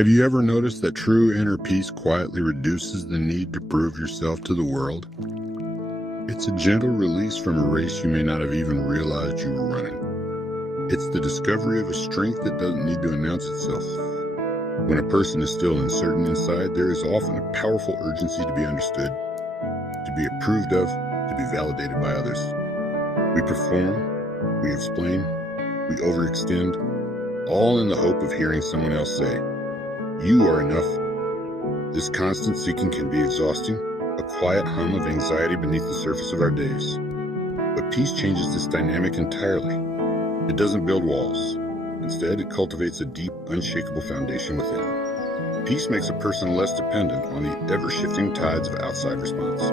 Have you ever noticed that true inner peace quietly reduces the need to prove yourself to the world? It's a gentle release from a race you may not have even realized you were running. It's the discovery of a strength that doesn't need to announce itself. When a person is still uncertain inside, there is often a powerful urgency to be understood, to be approved of, to be validated by others. We perform, we explain, we overextend, all in the hope of hearing someone else say, "You are enough." This constant seeking can be exhausting, a quiet hum of anxiety beneath the surface of our days. But peace changes this dynamic entirely. It doesn't build walls. Instead, it cultivates a deep, unshakable foundation within. Peace makes a person less dependent on the ever-shifting tides of outside response.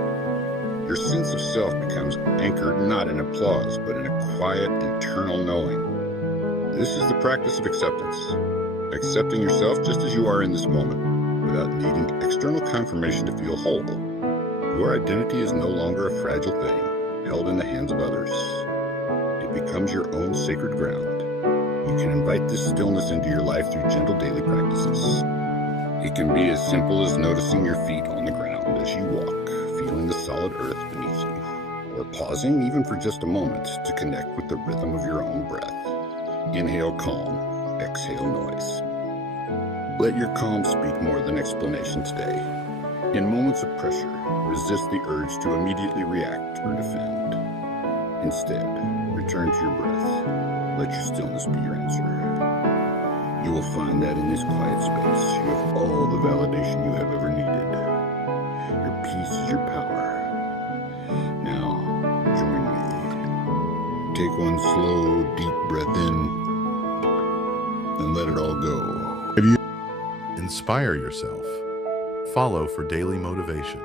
Your sense of self becomes anchored not in applause, but in a quiet, internal knowing. This is the practice of acceptance. Accepting yourself just as you are in this moment, without needing external confirmation to feel whole. Your identity is no longer a fragile thing, held in the hands of others. It becomes your own sacred ground. You can invite this stillness into your life through gentle daily practices. It can be as simple as noticing your feet on the ground as you walk, feeling the solid earth beneath you, or pausing even for just a moment to connect with the rhythm of your own breath. Inhale calm, exhale noise. Let your calm speak more than explanation today. In moments of pressure, resist the urge to immediately react or defend. Instead, return to your breath. Let your stillness be your answer. You will find that in this quiet space, you have all the validation you have ever needed. Your peace is your power. Now, join me. Take one slow, deep breath in, and let it all go. Inspire yourself. Follow for daily motivation.